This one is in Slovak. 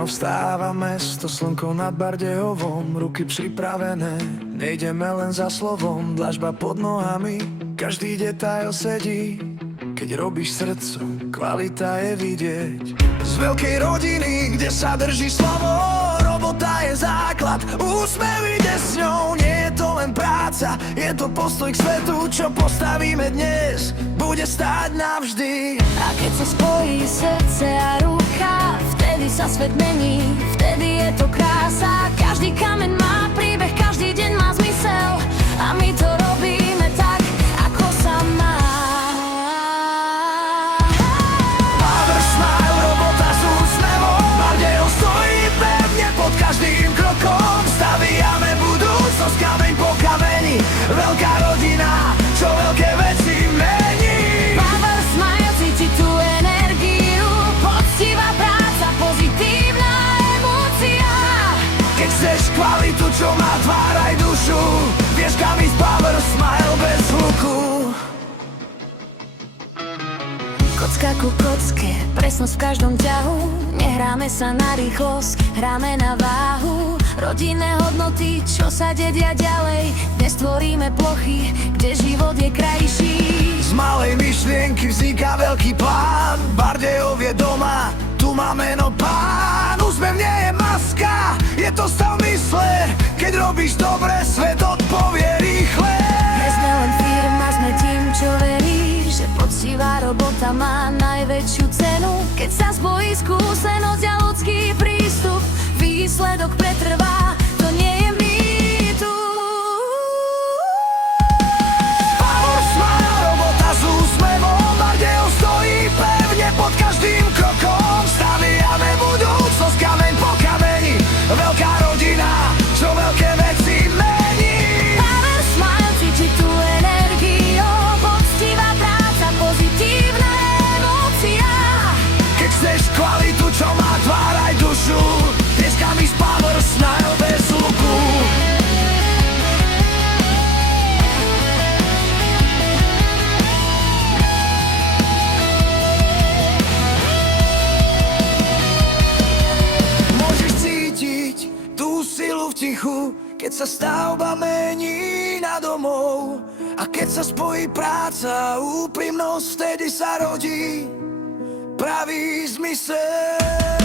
Ráno vstávame, to slnko nad Bardejovom, ruky pripravené, nejdeme len za slovom, dlažba pod nohami, každý detail sedí. Keď robíš srdcom, kvalita je vidieť. Z veľkej rodiny, kde sa drží slovo, robota je základ, úsmev ide s ňou. Nie je to len práca, je to postoj k svetu, čo postavíme dnes, bude stáť navždy. A keď sa spojí srdce a ruka, vtedy sa svet mení, vtedy je to krása. Každý kameň má príbeh, každý deň má zmysel, a my to robíme tak, ako sa má. Power Smile, robota s úsmevom, Bardejov stojí pevne pod každým krokom. Staviame budúcnosť kameň po kameni, veľká rodina, čo veľké veci mení. Power Smile, cíti tú energiu, poctivá práca, pozitívna emócia. Keď chceš kvalitu, čo má tvár aj dušu, vieš kam ísť. Power Smile bez hluku. Kocka ku kocke, presnosť v každom ťahu, nehráme sa na rýchlosť, hráme na váhu. Rodinné hodnoty, čo sa dedia ďalej, dnes tvoríme plochy, kde život je krajší. Z malej myšlienky vzniká veľký plán, Bardejov je doma, tu má meno pán. Úsmev nie je maska, je to stav mysle, keď robíš dobre, svet odpovie rýchle. Nie sme len firma, sme tým, čo verí, že poctivá robota má najväčšiu cenu. Keď sa spojí skúsenosť a ľudský prístup, výsledok pretrvá, to nie je mýtus. Power Smile, robota s úsmevom, Bardejov stojí pevne pod každým krokom. Staviame budúcnosť kameň po kameni, veľká rodina, čo veľké veci mení. Power Smile, cíti tú energiu, poctivá práca, pozitívna emócia. Keď chceš kvalitu, čo má tvár aj dušu, vieš kam ísť. Power Smile bez hluku. Môžeš cítiť tú silu v tichu, keď sa stavba mení na domov. A keď sa spojí práca a úprimnosť, vtedy sa rodí pravý zmysel.